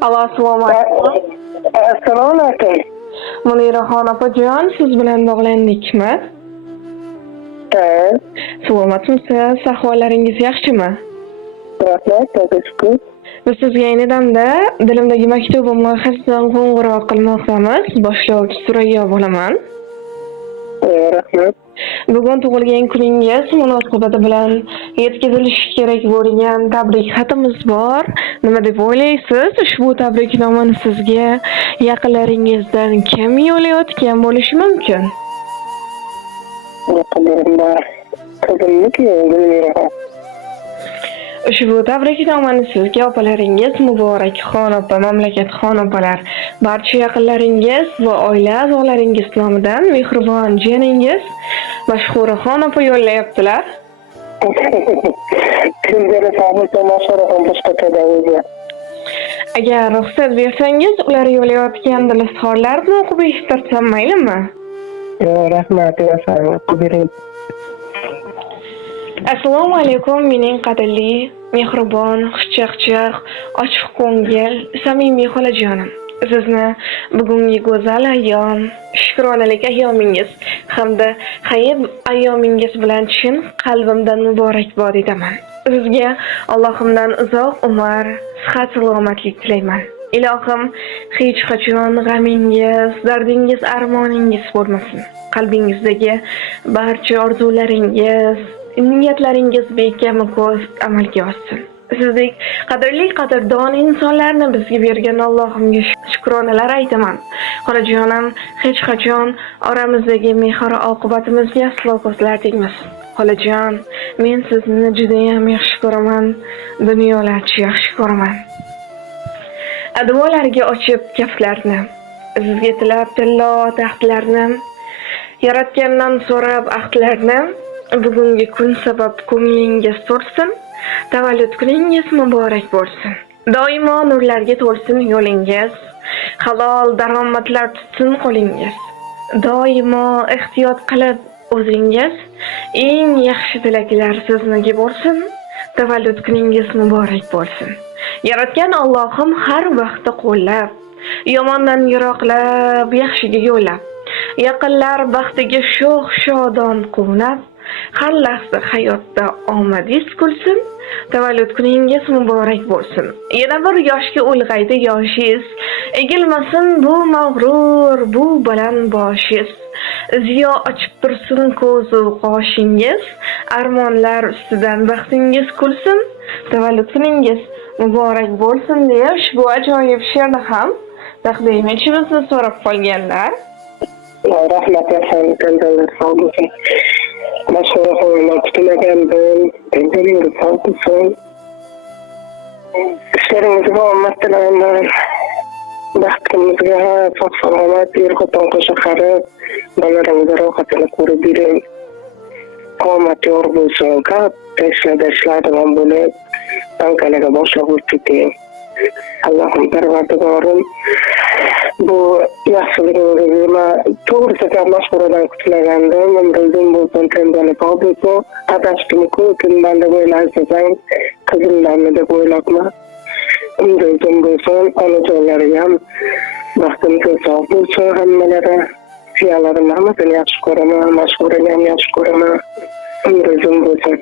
Assalomu alaykum. Assalomu alaykum. Muniraxon opajon, siz bilan bog'landikmi? Salomatmisiz? Ahvollaringiz yaxshimi? Rahmat, tashakkur. Biz sizga ayni damda dilimdagi maktubim loyihasidan qo'ng'iroq qilmoqdamiz. Boshlovchi Surayyo bo'laman. Rahmat. Bugun tug'ilgan kuningiz munosabati bilan yetkazilishi kerak bo'lgan tabrik xatimiz bor. Nima deb o'ylaysiz? Ushbu tabriknomani sizga yaqinlaringizdan kim yo'llayotgan bo'lishi mumkin? Yaqinlarimda qizimniki Muniraxon. Ushbu tabriknomani sizga opalaringiz Muborakxon opa, Mamlakatxon opalar, barcha yaqinlaringiz va oila a'zolaringiz nomidan mehribon jiyaningiz Mashhuraxon opa yo'llayaptilar. Kimdir sog'liqda Mashhuraxon boshqa o'zi. Agar ruxsat bersangiz, ular yo'llayotgan izhorlarni o'qib eshittirsam maylimi? Rahmat, o'qib bering. Assalomu alaykum, mening qadrli, mehribon, xushchaqchaq, ochiq ko'ngil, samimiy xolajonim. Sizni bugungi go'zal ayyom, shukronalik ayyomingiz hamda hayit ayyomingiz bilan chin qalbimdan muborakbod etaman. Sizga Allohimdan uzoq umr, sihat, salomatlik tilayman. Ilohim hech qachon g'amingiz, dardingiz, armoningiz bo'lmasin. Qalbingizdagi barcha orzularingiz, niyatlaringiz bekami ko'z amalga oshsin. Sizdek qadrli qadrdon insonlarni bizga bergan Allohimga shukronalar aytaman. Xolajonim, hech qachon oramizdagi mehr oqibatimizga aslo ko'zlar tegmasin. Xolajon, men sizni juda ham yaxshi ko'raman, dunyolarcha yaxshi ko'raman. Duolarga ochib kaftlarni, sizga tilab tillo taxtlarni, yaratgandan so'rab ahdlarni, bugungi kun sabab ko'nglingiz to'lsin, tavallud kuningiz muborak bo'lsin. Doimo nurlarga to'lsin yo'lingiz, halol daromadlar tutsin qo'lingiz. Doimo ehtiyot qilib o'zingiz, eng yaxshi tilaklar sizniki bo'lsin, tavallud kuningiz muborak bo'lsin. Yaratgan Allohim har vaqtda qo'llab, yomondan yiroqlab, yaxshiga yo'lab, yaqinlar baxtiga sho'x shodon quvnab, har lahza hayotda omadingiz kulsin, tavallud kuningiz muborak bo'lsin. Yana bir yoshga ulg'aydi yoshingiz, egilmasin bu mag'rur, bu baland boshingiz. Ziyo ochib tursin ko'zu qoshingiz, armonlar ustidan baxtingiz kulsin, tavallud kuningiz muborak bo'lsin deya ushbu ajoyib she'rni ham taqdim etishimizni so'rab qolganlar. Rahmat, yaxshi sog' bo'lsin. Mashhuraxon kutmagandim, tengiringiz sog' bo'lsin. Ishlaringizga omad tilayman. Baxtimizga sog' salomat, er-xotin qo'sha qarib, bolalaringizga rohatini ko'rib bering. Qomat yor bo'lsin, katta ishlardan bo'lib, bankalarga boshlab o'tib keting. Allohim parvardigorim, bu yaxshiligingizni to'g'risi Mashhuradan kutmagandim. Umringiz bo'lsin, tendani bo'lsin. Adashdim-ku, kimdan deb o'ylaysang, qizimdanmi deb o'ylabman. Umringiz bo'lsin, onajonlari ham baxtimizga sog' bo'lsin hammalari. Siyalarim hammasini yaxshi ko'raman, Mashhurani ham yaxshi ko'raman. Umringiz bo'lsin.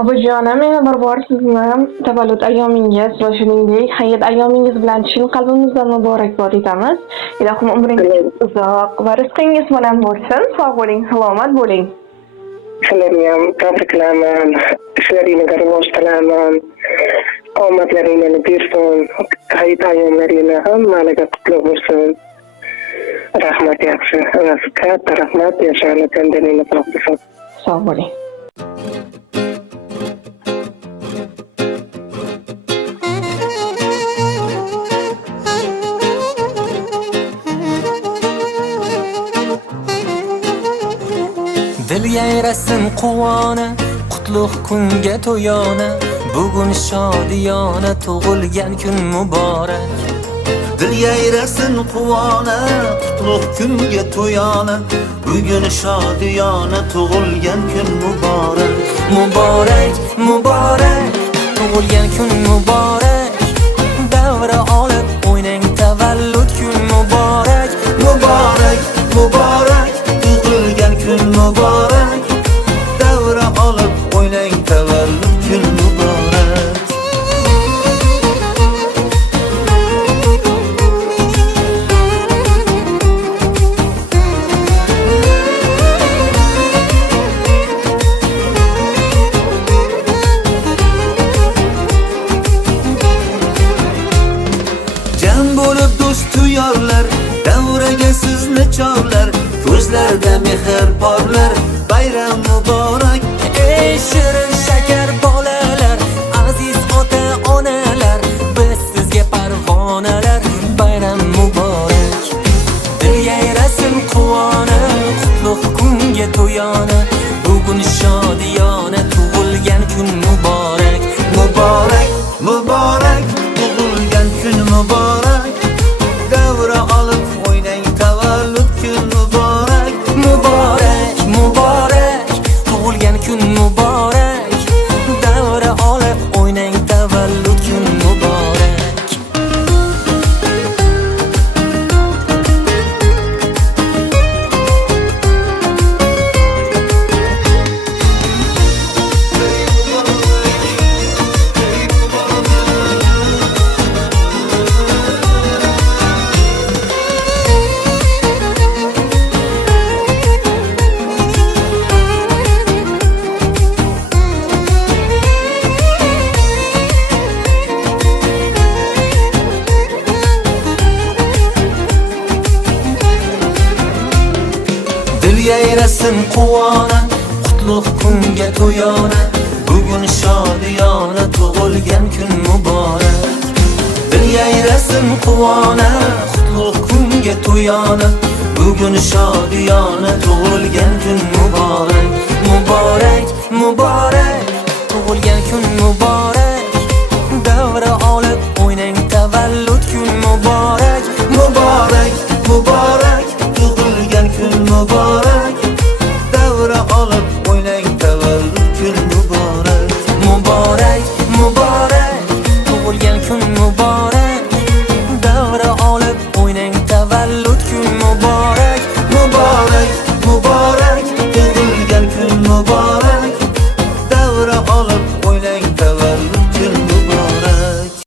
Opajonim, yana bir bor sizni tavallud ayyomingiz va shuningdek hayit ayyomingiz bilan chin qalbimizdan muborakbod etamiz. Ilohim umringiz uzoq va rizqingiz bilan bo'lsin. Sog' bo'ling, salomat bo'ling. Sizlarni ham tabriklaman, ishlaringizga rivoj tilayman. Omadlaringizni bersin, hayit ayyomlaringizni hammasiga qutlug' bo'lsin. Rahmat, yaxshi. Katta rahmat, yashaylik, tendaningiz sog' bo'lsin. Sog' bo'ling. Dil yayrasin quvona, qutlug' kunga to'yona, bugun shodiyona tug'ilgan kun muborak. Dil yayrasin quvona, qutlug' kunga to'yona, bugun shodiyona tug'ilgan kun muborak. Muborak, muborak, tug'ilgan kun muborak. muborak, tug'ilgan kun muborak, davra olib o'ynang tavallud kun muborak. Jam bo'lib do'stu yorlar, davraga sizni chorlar, ko'zlarda mehr porlar, bayram muborak. Ey shirin shakar bolalar, aziz ota onalar, biz sizga parvonalar, bayram muborak. Dil yayrasin quvona, qutlug' kunga to'yona, bugun shodiyona, tug'ilgan kun muborak. Muborak, muborak, tug'ilgan kun muborak, davra olib o'ynang tavallud kun muborak. Muborak, muborak, tug'ilgan kun muborak, davra olib o'ynang tavallud kun muborak. Dil yayrasin quvona, qutlug' kunga to'yona, bugun shodiyona, tug'ilgan kun muborak. Dil yayrasin quvona, qutlug' kunga to'yona, bugun shodiyona, tug'ilgan kun muborak. Muborak, muborak, tug'ilgan kun muborak, davra olib o'ynang tavallud kun muborak. Muborak, muborak, tug'ilgan kun muborak,